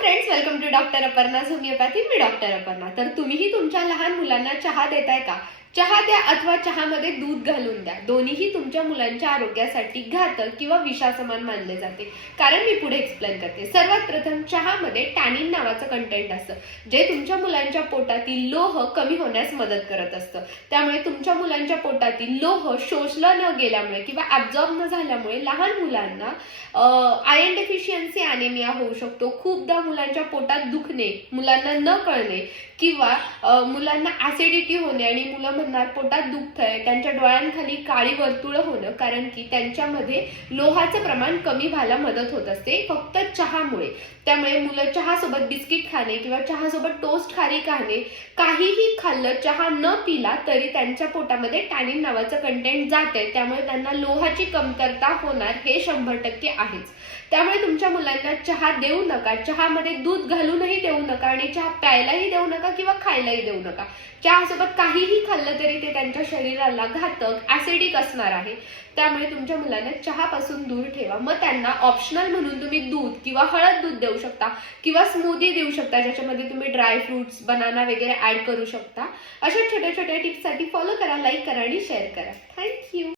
Friends, welcome to doctor Aparna homeopathy. मी doctor Aparna. तर तुम्हीही तुमच्या लहान मुलांना चहा देताय का? चहा द्या अथवा चहामध्ये दूध घालून द्या. दोन्हीही तुमच्या मुलांच्या आरोग्यासाठी घातक किंवा विषासमान मानले जाते. कारण मी पुढे एक्सप्लेन करते. सर्वात प्रथम, चहामध्ये टॅनिन नावाचं कंटेंट असतं, जे तुमच्या मुलांच्या पोटातील लोह कमी होण्यास मदत करत असतं. त्यामुळे तुमच्या मुलांच्या पोटातील लोह शोषलं न गेल्यामुळे किंवा ऍब्झॉर्ब न झाल्यामुळे लहान मुलांना आयर्न डेफिशियन्सी अॅनिमिया होऊ शकतो. खूपदा मुलांच्या पोटात दुखणे, मुलांना न कळणे किंवा मुलांना ऍसिडिटी होणे आणि मुलं म्हणणार पोटात दुखतंय, त्यांच्या डोळ्यांखाली काळी वर्तुळं होणं, कारण की त्यांच्यामध्ये लोहाचं प्रमाण कमी व्हायला मदत होत असते फक्त चहामुळे. त्यामुळे मुलं चहासोबत बिस्किट खाणे किंवा चहासोबत टोस्ट खारी खाणे, काहीही खाल्लं, चहा न पिला तरी त्यांच्या पोटामध्ये टॅनिन नावाचं कंटेंट जाते. त्यामुळे त्यांना लोहाची कमतरता होणार हे 100% आहेच. त्यामुळे तुमच्या मुलांना चहा देऊ नका. चहामध्ये दूध घालूनही देऊ नका आणि चहा प्यायलाही देऊ नका किंवा खायलाही देऊ नका. चहासोबत काहीही खाल्लं तरी ते त्यांच्या शरीराला घातक ऍसिडिक असणार आहे. त्यामुळे तुमच्या मुलांना चहापासून दूर ठेवा. मग त्यांना ऑप्शनल म्हणून तुम्ही दूध किंवा हळद दूध देऊ शकता किंवा स्मूदी देऊ शकता, ज्याच्यामध्ये तुम्ही ड्राय फ्रुट्स, बनाना वगैरे ऍड करू शकता. अशा छोट्या छोट्या टिप्ससाठी फॉलो करा, लाईक करा आणि शेअर करा. थँक्यू.